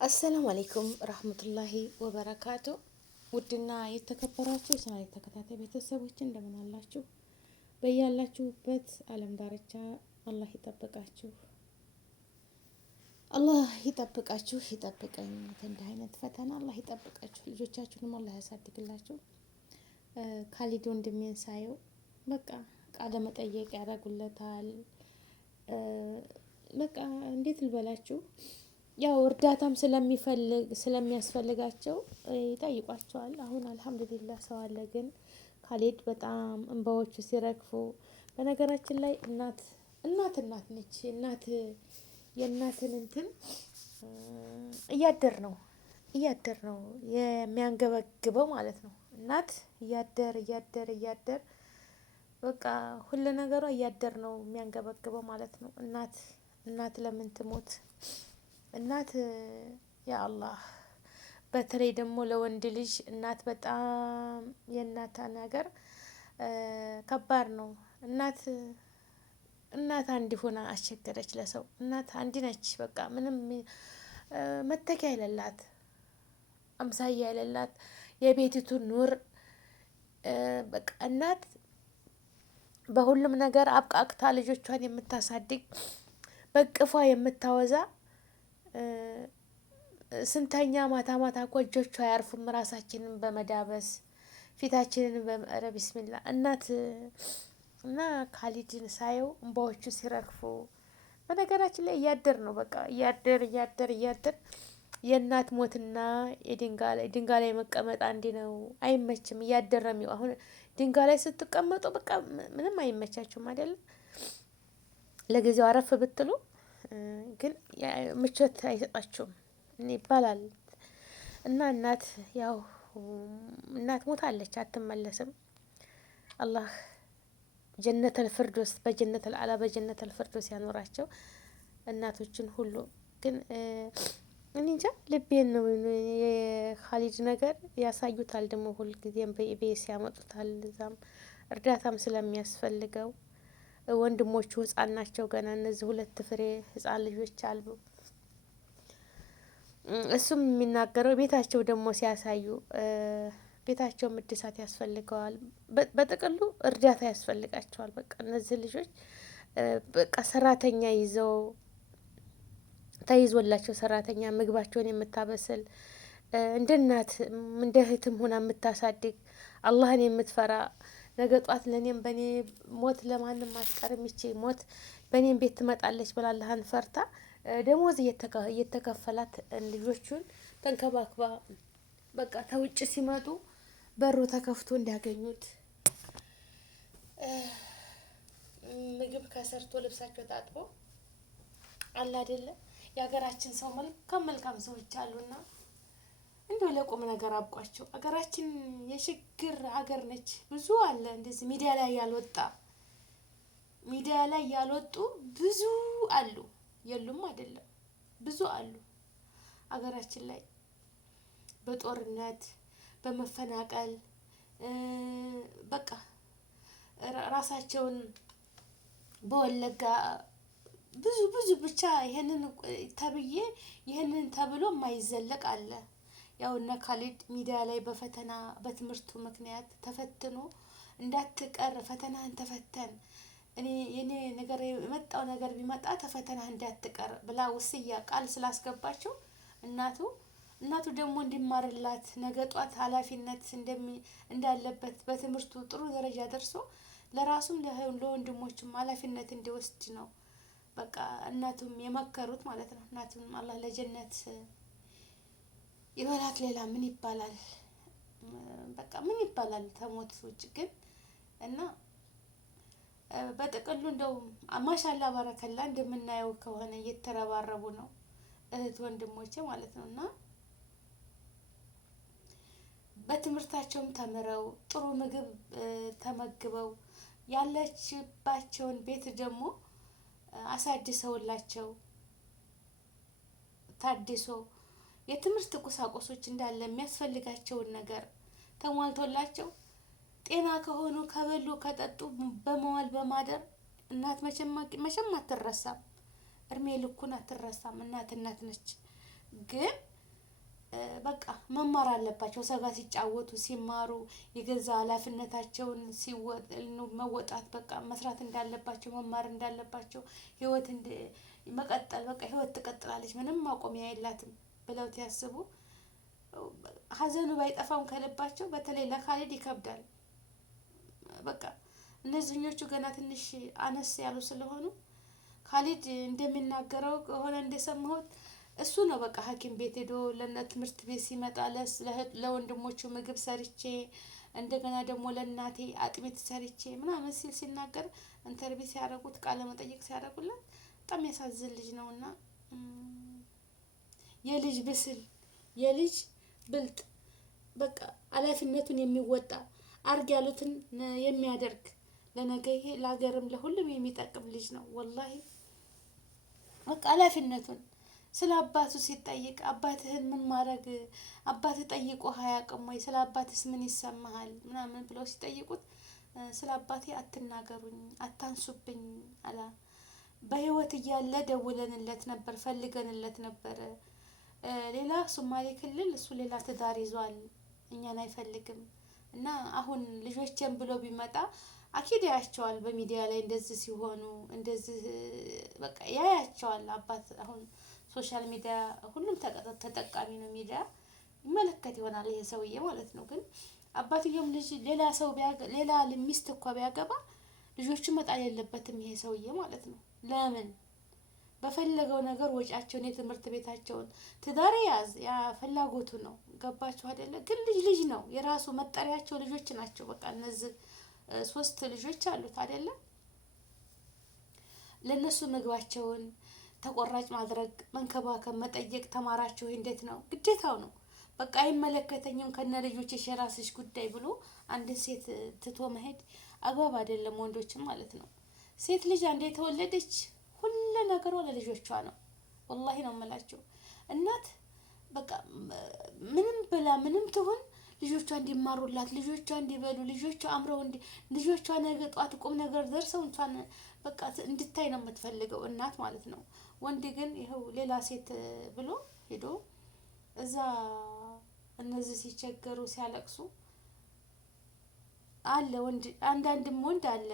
አሰላሙ አሌይኩም ረህመቱላሂ ወበረካቱ። ውድና የተከበራችሁ የቻናሌ ተከታታይ ቤተሰቦች እንደምን አላችሁ? በያላችሁበት ዓለም ዳርቻ አላህ ይጠብቃችሁ። አላህ ይጠብቃችሁ፣ ይጠብቀኝ። ከእንዲህ አይነት ፈተና አላህ ይጠብቃችሁ። ልጆቻችሁንም አላህ ያሳድግላችሁ። ካሊድ ወንድሜን ሳየው በቃ ቃለ መጠየቅ ያደርጉለታል። በቃ እንዴት ልበላችሁ፣ ያው እርዳታም ስለሚያስፈልጋቸው ይጠይቋቸዋል። አሁን አልሐምዱሊላህ ሰው አለ። ግን ካሌድ በጣም እንባዎቹ ሲረግፉ፣ በነገራችን ላይ እናት ነች። የእናትን እንትን እያደር ነው የሚያንገበግበው ማለት ነው። እናት እያደር በቃ ሁሉ ነገሯ እያደር ነው የሚያንገበግበው ማለት ነው። እናት ለምን ትሞት? እናት ያአላህ፣ በተለይ ደግሞ ለወንድ ልጅ እናት በጣም የእናት ነገር ከባድ ነው። እናት አንድ ሆና አስቸገረች ለሰው። እናት አንድ ነች። በቃ ምንም መተኪያ የሌላት፣ አምሳያ የሌላት፣ የቤቲቱ ኑር። በቃ እናት በሁሉም ነገር አብቃቅታ ልጆቿን የምታሳድግ፣ በቅፏ የምታወዛ። ስንተኛ ማታ እኮ እጆቿ አያርፉም። ራሳችንን በመዳበስ ፊታችንን በመረ ቢስሚላ እናት እና ካሊድን ሳየው እንባዎቹ ሲረግፉ፣ በነገራችን ላይ እያደር ነው በቃ እያደር የእናት ሞትና ድንጋይ ላይ መቀመጥ አንድ ነው። አይመችም። እያደር ነው። አሁን ድንጋይ ላይ ስትቀመጡ በቃ ምንም አይመቻችሁም አይደለም። ለጊዜው አረፍ ብትሉ ግን ምቾት አይሰጣችሁም ይባላል። እና እናት ሞታለች፣ አትመለስም። አላህ ጀነተል ፊርዶስ በጀነተል አዕላ በጀነተል ፊርዶስ ያኖራቸው እናቶችን ሁሉ። ግን እኔ እንጃ ልቤን ነው የካሊድ ነገር ያሳዩታል። ደግሞ ሁልጊዜም በኢቢኤስ ያመጡታል። እዛም እርዳታም ስለሚያስፈልገው ወንድሞቹ ህፃን ናቸው ገና። እነዚህ ሁለት ፍሬ ህፃን ልጆች አሉ። እሱም የሚናገረው ቤታቸው ደግሞ ሲያሳዩ ቤታቸው እድሳት ያስፈልገዋል። በጥቅሉ እርዳታ ያስፈልጋቸዋል። በቃ እነዚህ ልጆች በቃ ሰራተኛ ተይዞላቸው ሰራተኛ ምግባቸውን የምታበስል፣ እንደ እናት እንደ እህትም ሆና የምታሳድግ፣ አላህን የምትፈራ፣ ነገ ጧት ለኔም በኔ ሞት ለማንም አትቀርም ይቺ ሞት በኔም ቤት ትመጣለች ብላ አላህን ፈርታ ደሞዝ እየተከፈላት ልጆቹን ተንከባክባ፣ በቃ ተውጭ ሲመጡ በሩ ተከፍቶ እንዲያገኙት፣ ምግብ ከሰርቶ ልብሳቸው ታጥቦ አለ አይደለ። የሀገራችን ሰው መልካም ሰዎች አሉና እንደው ለቁም ነገር አብቋቸው። ሀገራችን የችግር ሀገር ነች። ብዙ አለ እንደዚህ ሚዲያ ላይ ያልወጡ ብዙ አሉ። የሉም አይደለም፣ ብዙ አሉ። ሀገራችን ላይ በጦርነት በመፈናቀል በቃ ራሳቸውን በወለጋ ብዙ ብቻ ይሄንን ተብሎ የማይዘለቅ አለ። ያው እነ ካሊድ ሚዲያ ላይ በፈተና በትምህርቱ ምክንያት ተፈትኖ እንዳትቀር ፈተናህን ተፈተን፣ የኔ ነገር የመጣው ነገር ቢመጣ ተፈተናህ እንዳትቀር ብላ ውስያ ቃል ስላስገባቸው እናቱ ደግሞ እንዲማርላት ነገ ጧት ኃላፊነት እንዳለበት በትምህርቱ ጥሩ ደረጃ ደርሶ ለራሱም ለወንድሞቹም ኃላፊነት እንዲወስድ ነው በቃ እናቱም የመከሩት ማለት ነው። እናቱም አላህ ለጀነት ይበላት። ሌላ ምን ይባላል? በቃ ምን ይባላል ተሞት ውጭ ግን። እና በጥቅሉ እንደው ማሻላ ባረከላ እንደምናየው ከሆነ እየተረባረቡ ነው እህት ወንድሞቼ ማለት ነው። እና በትምህርታቸውም ተምረው ጥሩ ምግብ ተመግበው ያለችባቸውን ቤት ደግሞ አሳድሰውላቸው ታድሶ የትምህርት ቁሳቁሶች እንዳለ የሚያስፈልጋቸውን ነገር ተሟልቶላቸው ጤና ከሆኑ ከበሉ ከጠጡ በመዋል በማደር እናት መቼም አትረሳም። እድሜ ልኩን አትረሳም። እናት ነች። ግን በቃ መማር አለባቸው። ሰጋ ሲጫወቱ ሲማሩ የገዛ ኃላፊነታቸውን መወጣት በቃ መስራት እንዳለባቸው መማር እንዳለባቸው ህይወት መቀጠል በቃ ህይወት ትቀጥላለች ምንም ማቆሚያ የላትም ብለው ሲያስቡ ሀዘኑ ባይጠፋም ከልባቸው በተለይ ለካሊድ ይከብዳል። በቃ እነዚህኞቹ ገና ትንሽ አነስ ያሉ ስለሆኑ ካሊድ እንደሚናገረው ከሆነ እንደሰማሁት እሱ ነው በቃ ሐኪም ቤት ሄዶ ለነ ትምህርት ቤት ሲመጣ ለወንድሞቹ ምግብ ሰርቼ እንደገና ደግሞ ለእናቴ አጥሚት ሰርቼ ምናምን ሲል ሲናገር ኢንተርቪው ሲያደርጉት ቃለ መጠይቅ ሲያደርጉለት በጣም ያሳዝን ልጅ ነውና የልጅ ብስል የልጅ ብልጥ በቃ ኃላፊነቱን የሚወጣ አርግ ያሉትን የሚያደርግ ለነገ ይሄ ለሀገርም ለሁሉም የሚጠቅም ልጅ ነው። ወላሂ በቃ ኃላፊነቱን ስለ አባቱ ሲጠይቅ አባትህን ምን ማድረግ አባትህ ጠይቆህ አያውቅም ወይ ስለ አባትስ ምን ይሰማሃል ምናምን ብለው ሲጠይቁት ስለ አባቴ አትናገሩኝ አታንሱብኝ አላ በህይወት እያለ ደውለንለት ነበር ፈልገንለት ነበር። ሌላ ሶማሌ ክልል እሱ ሌላ ትዳር ይዟል እኛን አይፈልግም እና አሁን ልጆቼን ብሎ ቢመጣ አኪድ ያያቸዋል በሚዲያ ላይ እንደዚህ ሲሆኑ እንደዚህ በቃ ያያቸዋል። አባት አሁን ሶሻል ሚዲያ ሁሉም ተጠቃሚ ነው ሚዲያ ይመለከት ይሆናል ይሄ ሰውዬ ማለት ነው። ግን አባትየውም ልጅ ሌላ ሰው ሌላ ሚስት እኮ ቢያገባ ልጆቹ መጣል የለበትም ይሄ ሰውዬ ማለት ነው። ለምን በፈለገው ነገር ወጪያቸውን የትምህርት ቤታቸውን ትዳር ያዝ ያ ፍላጎቱ ነው። ገባችሁ አይደለ? ግን ልጅ ነው የራሱ መጠሪያቸው ልጆች ናቸው። በቃ እነዚህ 3 ልጆች አሉት አይደለ? ለነሱ ምግባቸውን ተቆራጭ ማድረግ መንከባከብ መጠየቅ ተማራችሁ እንዴት ነው ግዴታው ነው። በቃ አይመለከተኝም ከነ ልጆች የራስሽ ጉዳይ ብሎ አንድን ሴት ትቶ መሄድ አግባብ አይደለም። ወንዶችም ማለት ነው ሴት ልጅ አንዴ የተወለደች ሁሉ ነገሯ ለልጆቿ ነው። ወላሂ ነው የምላቸው። እናት በቃ ምንም ብላ ምንም ትሁን ልጆቿ እንዲማሩላት ልጆቿ እንዲበሉ ልጆቿ አምረው ልጆቿ ነገ ጧት ቁም ነገር ደርሰው እንኳን በቃ እንድታይ ነው የምትፈልገው እናት ማለት ነው። ወንድ ግን ይኸው ሌላ ሴት ብሎ ሄዶ እዛ እነዚህ ሲቸገሩ ሲያለቅሱ አለ ወንድ አንዳንድም ወንድ አለ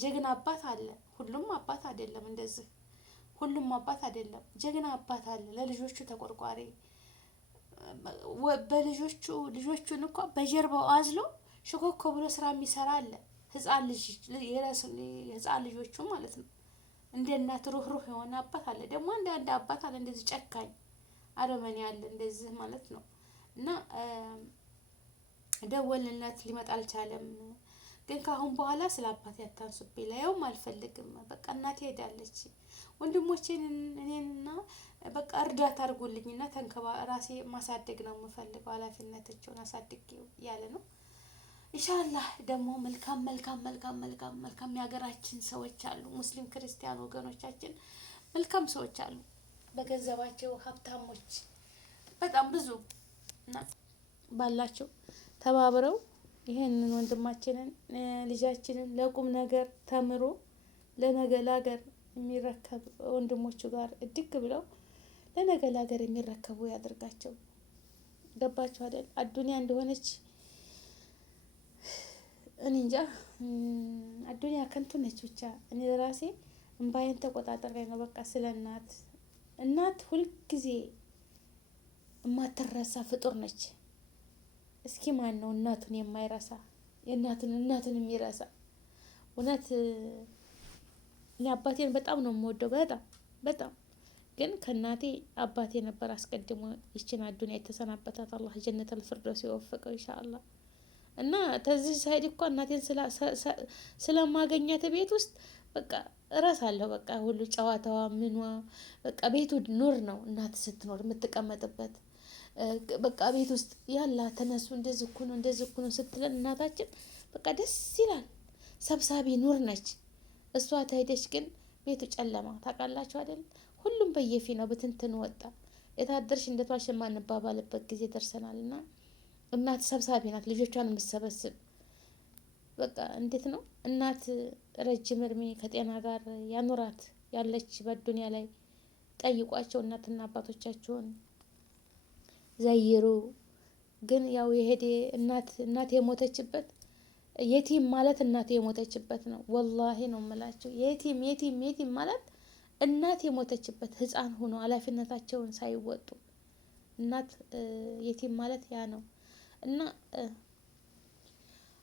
ጀግና አባት አለ። ሁሉም አባት አይደለም እንደዚህ ሁሉም አባት አይደለም ጀግና አባት አለ ለልጆቹ ተቆርቋሪ ልጆቹን እኮ በጀርባው አዝሎ ሽኮኮ ብሎ ስራ የሚሰራ አለ። ህፃን ልጆቹ ማለት ነው። እንደ እናት ሩህሩህ የሆነ አባት አለ። ደግሞ አንዳንድ አባት አለ እንደዚህ ጨካኝ አረመኔ አለ እንደዚህ ማለት ነው። እና ደወልንለት ሊመጣ አልቻለም። ግን ከአሁን በኋላ ስለ አባቴ አታንሱብኝ ላየውም አልፈልግም። በቃ እናቴ ሄዳለች ወንድሞቼን እኔንና በቃ እርዳታ አድርጉልኝና ራሴ ማሳደግ ነው የምፈልገው ኃላፊነታቸውን አሳድጌው ያለ ነው። ኢንሻአላህ ደግሞ መልካም የሀገራችን ሰዎች አሉ ሙስሊም ክርስቲያን ወገኖቻችን መልካም ሰዎች አሉ። በገንዘባቸው ሀብታሞች በጣም ብዙ እና ባላቸው ተባብረው ይሄንን ወንድማችንን ልጃችንን ለቁም ነገር ተምሮ ለነገ ለሀገር የሚረከብ ወንድሞቹ ጋር እድግ ብለው ለነገ ለሀገር የሚረከቡ ያድርጋቸው። ገባችሁ አይደል? አዱንያ እንደሆነች እኔ እንጃ አዱንያ ከንቱ ነች። ብቻ እኔ ራሴ እምባዬን ተቆጣጠሬ ነው በቃ ስለ እናት ሁልጊዜ የማትረሳ ፍጡር ነች። እስኪ ማን ነው እናቱን የማይረሳ እናቱን የሚረሳ? እውነት እኔ አባቴን በጣም ነው የምወደው በጣም ግን ከእናቴ አባቴ ነበር አስቀድሞ ይችን አዱንያ የተሰናበታት። አላህ ጀነተል ፊርደውስ ይወፍቀው ኢንሻአላህ። እና ተዚህ ሳይድ እኮ እናቴን ስለማገኛት ቤት ውስጥ በቃ እረሳለሁ። በቃ ሁሉ ጨዋታዋ ምኗ በቃ ቤቱ ኑር ነው። እናት ስትኖር የምትቀመጥበት በቃ ቤት ውስጥ ያላ ተነሱ እንደዚህ እኮ ነው ስትለን እናታችን በቃ ደስ ይላል። ሰብሳቢ ኑር ነች። እሷ ተሄደች ግን ቤቱ ጨለማ ታውቃላችሁ አይደል? ሁሉም በየፊ ነው ብትንትን ወጣ። የታደርሽ እንደቷሽ የማንባባልበት ጊዜ ደርሰናልና እናት ሰብሳቢ ናት ልጆቿን የምትሰበስብ። በቃ እንዴት ነው እናት ረጅም እድሜ ከጤና ጋር ያኑራት ያለች በዱንያ ላይ ጠይቋቸው እናትና አባቶቻችሁን ዘይሩ። ግን ያው የሄደ እናት የሞተችበት የቲም ማለት እናት የሞተችበት ነው። ወላሂ ነው የምላቸው። የቲም ማለት እናት የሞተችበት ህፃን ሆኖ ኃላፊነታቸውን ሳይወጡ እናት የቲም ማለት ያ ነው። እና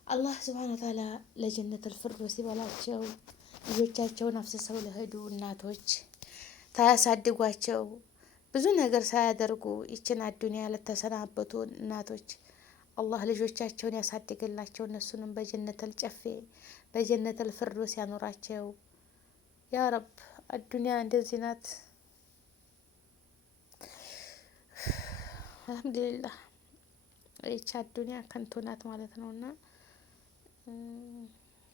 አላህ ስብሐነ ወተዓላ ለጀነቱል ፊርደውስ ይበላቸው። ልጆቻቸውን አፍስሰው ለሄዱ እናቶች ታያሳድጓቸው ብዙ ነገር ሳያደርጉ ይችን አዱንያ ለተሰናበቱ እናቶች አላህ ልጆቻቸውን ያሳድግላቸው። እነሱንም በጀነተል ጨፌ በጀነተል ፊርደውስ ያኖራቸው ያ ረብ። አዱንያ እንደዚህ ናት። አልሐምዱሊላህ ይች አዱንያ ከንቱ ናት ማለት ነው። እና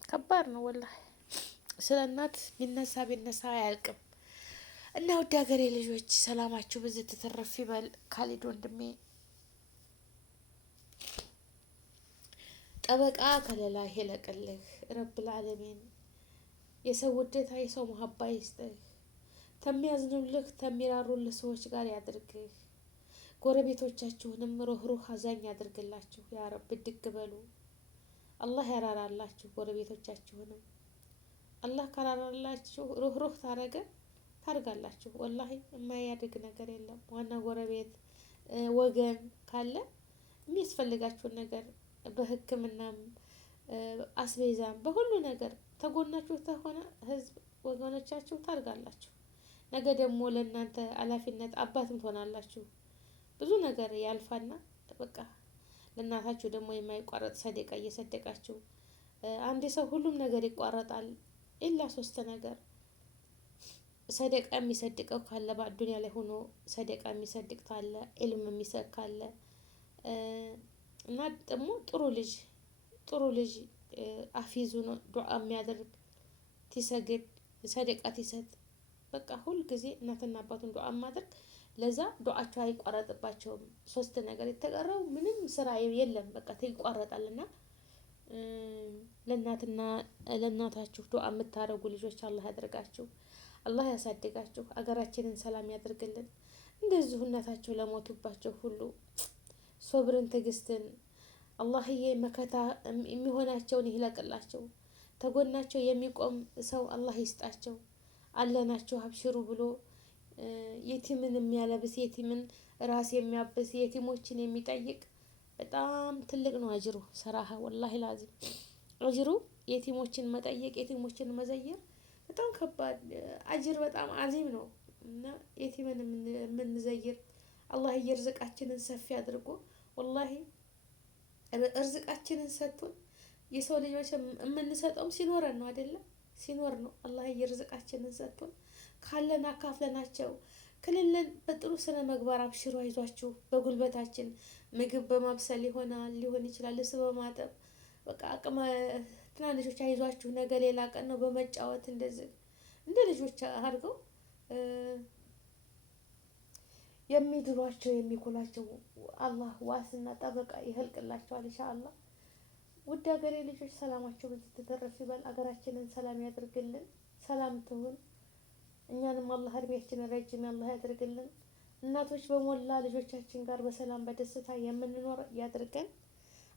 ከባድ ነው ወላሂ። ስለ እናት ቢነሳ አያልቅም። እና ውድ ሀገሬ ልጆች ሰላማችሁ ብዙ ትተረፍ ይበል። ካሊድ ወንድሜ ጠበቃ ከለላ ይለቅልህ ረብል ዓለሚን። የሰው ውዴታ የሰው መሀባ ይስጥህ። ተሚያዝኑልህ ተሚራሩልህ ሰዎች ጋር ያድርግህ። ጎረቤቶቻችሁንም ሩህሩህ አዛኝ ያድርግላችሁ ያ ረብ። ድግ በሉ አላህ ያራራላችሁ። ጎረቤቶቻችሁንም አላህ ካራራላችሁ ሩህሩህ ታርጋላችሁ። ወላሂ የማያድግ ነገር የለም። ዋና ጎረቤት ወገን ካለ የሚያስፈልጋችሁን ነገር በሕክምናም አስቤዛም በሁሉ ነገር ተጎናችሁ ተሆነ ህዝብ ወገኖቻችሁ ታርጋላችሁ። ነገ ደግሞ ለእናንተ ኃላፊነት አባትም ትሆናላችሁ። ብዙ ነገር ያልፋና በቃ ለእናታችሁ ደግሞ የማይቋረጥ ሰደቃ እየሰደቃችሁ አንድ ሰው ሁሉም ነገር ይቋረጣል ኢላ 3 ነገር። ሰደቃ የሚሰድቀው ካለ በአዱንያ ላይ ሆኖ ሰደቃ የሚሰድቅ ካለ ኢልም የሚሰጥ ካለ እና ደግሞ ጥሩ ልጅ አፊዙ ነው ዱዓ የሚያደርግ ትሰግድ ሰደቃ ትሰጥ። በቃ ሁል ጊዜ እናትና አባቱን ዱዓ ማድረግ ለዛ ዱዓቸው አይቋረጥባቸውም። 3 ነገር የተቀረው ምንም ስራ የለም በቃ ይቋረጣልና ለእናታችሁ ዱዓ የምታረጉ ልጆች አላህ ያድርጋችሁ። አላህ ያሳድጋችሁ። አገራችንን ሰላም ያድርግልን። እንደዚሁ እናታቸው ለሞቱባቸው ሁሉ ሶብርን ትዕግስትን አላህዬ መከታ የሚሆናቸውን ይለቅላቸው። ተጎናቸው የሚቆም ሰው አላህ ይስጣቸው። አለናቸው አብሽሩ ብሎ የቲምን የሚያለብስ የቲምን ራስ የሚያብስ የቲሞችን የሚጠይቅ በጣም ትልቅ ነው አጅሩ። ሰራሀ ወላሂ ላዚም አጅሩ የቲሞችን መጠየቅ የቲሞችን መዘየር በጣም ከባድ አጅር በጣም አዚም ነው። እና የቲምን የምንዘይር አላህ የርዝቃችንን ሰፊ አድርጎ ወላሂ እርዝቃችንን ሰጥቶን የሰው ልጆች የምንሰጠውም ሲኖረን ነው አይደለም ሲኖር ነው። አላህ የርዝቃችንን ሰጥቶን ካለን አካፍለናቸው ክልልን በጥሩ ስነ ምግባር አብሽሮ አይዟችሁ። በጉልበታችን ምግብ በማብሰል ሊሆን ይችላል ልብስ በማጠብ በቃ አቅመ ትናንሾች አይዟችሁ ነገ ሌላ ቀን ነው በመጫወት እንደዚህ እንደ ልጆች አድርገው የሚድሯቸው የሚኮላቸው አላህ ዋስና ጠበቃ ይህልቅላቸዋል ኢንሻአላህ። ውድ ሀገሬ ልጆች ሰላማቸው ብዙ ተተረፍ ይበል። አገራችንን ሰላም ያድርግልን። ሰላም ትሁን። እኛንም አላህ እድሜያችንን ረጅም አላህ ያድርግልን። እናቶች በሞላ ልጆቻችን ጋር በሰላም በደስታ የምንኖር ያድርገን።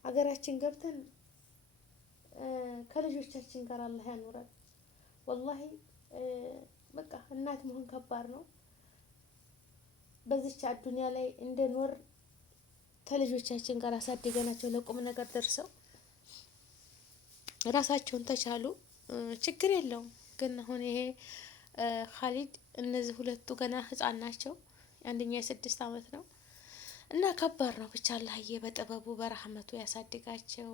አገራችን ገብተን ከልጆቻችን ጋር አላህ ያኖረን። ወላሂ በቃ እናት መሆን ከባድ ነው። በዚች አዱንያ ላይ እንደኖር ከልጆቻችን ጋር አሳድገናቸው ለቁም ነገር ደርሰው ራሳቸውን ተቻሉ ችግር የለውም። ግን አሁን ይሄ ካሊድ እነዚህ ሁለቱ ገና ህፃን ናቸው። አንደኛ የ6 አመት ነው እና ከባድ ነው። ብቻ አላህዬ በጥበቡ በረህመቱ ያሳድጋቸው።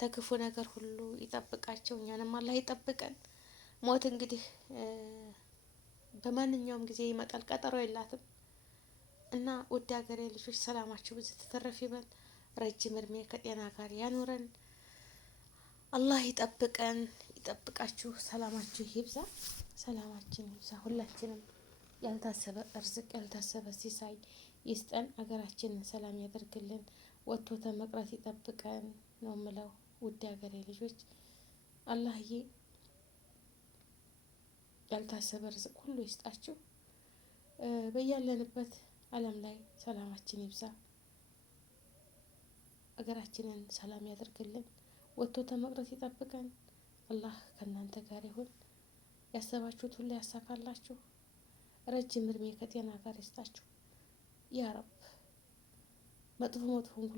ተክፉ ነገር ሁሉ ይጠብቃቸው። እኛንም አላህ ይጠብቀን። ሞት እንግዲህ በማንኛውም ጊዜ ይመጣል፣ ቀጠሮ የላትም። እና ውድ ሀገሬ ልጆች ሰላማችሁ ብዙ ተተረፍ ይበል። ረጅም እድሜ ከጤና ጋር ያኖረን። አላህ ይጠብቀን፣ ይጠብቃችሁ። ሰላማችሁ ይብዛ፣ ሰላማችን ይብዛ። ሁላችንም ያልታሰበ እርዝቅ ያልታሰበ ሲሳይ ይስጠን። ሀገራችንን ሰላም ያደርግልን። ወጥቶ ተመቅረት ይጠብቀን ነው ምለው። ውድ ሀገሬ ልጆች አላህዬ ያልታሰበ ርዝቅ ሁሉ ይስጣችሁ። በያለንበት ዓለም ላይ ሰላማችን ይብዛ። ሀገራችንን ሰላም ያደርግልን። ወጥቶ ተመቅረት ይጠብቀን። አላህ ከእናንተ ጋር ይሁን። ያሰባችሁት ሁሉ ያሳካላችሁ። ረጅም እድሜ ከጤና ጋር ይስጣችሁ ያ ረብ። መጥፎ መጥፎን